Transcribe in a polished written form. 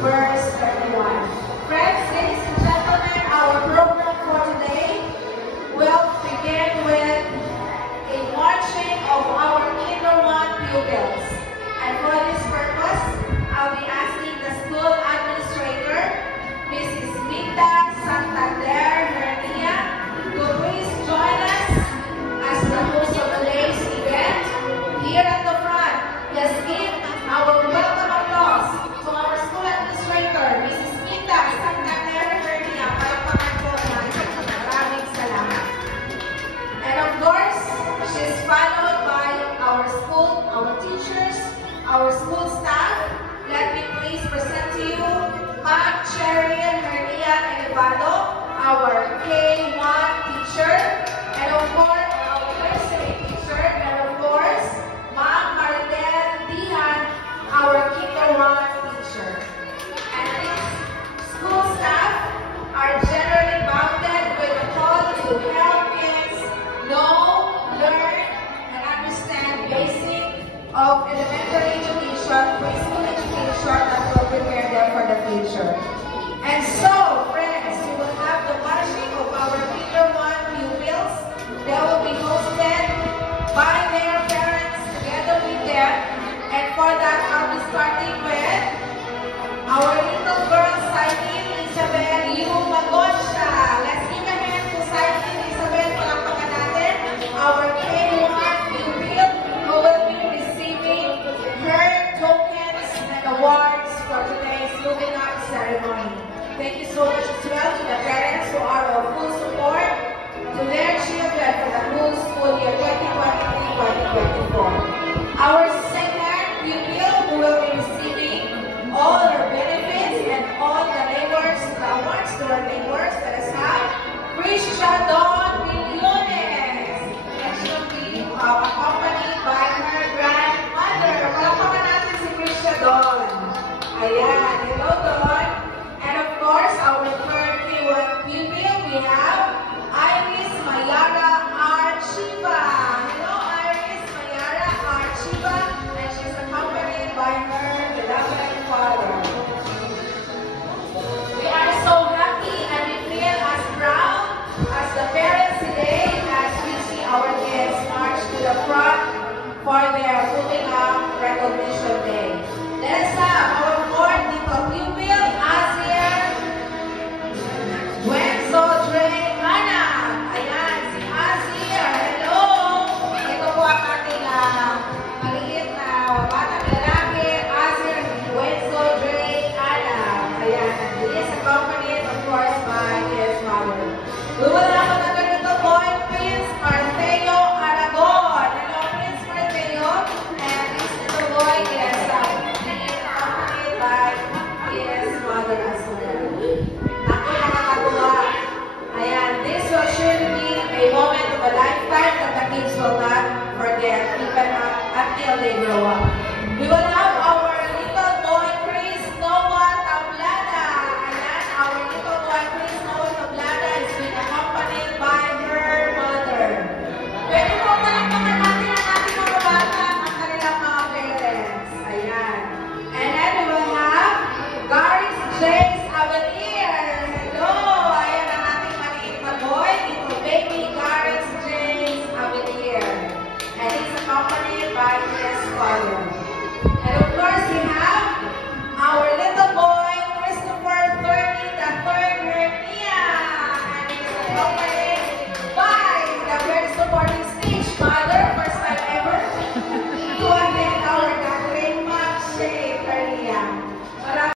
verse 31. Friends, ladies and gentlemen, our program for today will begin with a marching of our Kinder 1 pupils. And for this purpose, I'll be asking the school administrator, Mrs. Minda Santander Hernia, to please join us as the host of today's event. Here at the front, let's give our welcome applause to our school administrator, Mrs. Minda Santander Hernia. Palakpakan po natin. Maraming salamat. And of course, she's followed by our school, our teachers, our school staff. Let me please present to you Ma'am Cheryl Hernia Elevado, our K1 teacher, and of course, our first aid teacher, and of course, Ma'am Martel Dihan, our Kinder 1 teacher. And these school staff are generally bounded with the call to help kids know, learn, and understand basic of elementary education, preschool education that will prepare them for the future. And so, friends, we will have the marching of our Kinder 1 pupils. They will be hosted by their parents together with them. And for that, I'll be starting with our little girl, Sainin Isabel Yu Magonsha. Let's give a hand to Sainin Isabel. Palakpakan natin. Our K1 pupil who will be receiving her tokens and awards for today's moving up ceremony. Thank you so much as well to the parents who are of full support to their children for the whole school year 2023-2024. Our second pupil who will be receiving all her benefits and all the labors, the awards to her labors. Let us have Krisha Dawn Millones. And she'll be accompanied by her grandmother. Palakpakan natin si Krisha Dawn. Ayan, hello Dawn. And of course, our third K1 pupil, we have Iris Mayara Archiva. Hello Iris Mayara Archiva, and she's accompanied by her beloved father. We are so happy and we feel as proud as the parents today as we see our kids march to the front for their moving up recognition day. Let us have our fourth little pupil, Azir Wenzo Dre Ana. Ayan, si Azir. Hello! Ito po ang ating maliit na batang lalaki, Azir Wenzo Dre Ana. Ayan, and he is accompanied, of course, by his mother. We will have another little boy, Prince Marcelo Aragon. Hello, Prince Marcelo. And this little boy is accompanied by his mother as well. Naku, nakakatuwa. Ayan, this will surely be a moment of a lifetime that the kids will not forget even until they grow up. We will have our little boy, Chris Noah Tablada. Ayan, our little boy, Chris Noah Tablada is being accompanied by her mother. Pwede po palakpakan natin ang ating mga bata at kanilang mga parents. Ayan. And then we will have Garis Jace Avenier. Hello! Ayan ang ating maliit na boy. Ito baby Garis Jace Avenier. And he's accompanied by his father. And of course, we have our little boy, Christopher Thurley, the third Hernia. And he's accompanied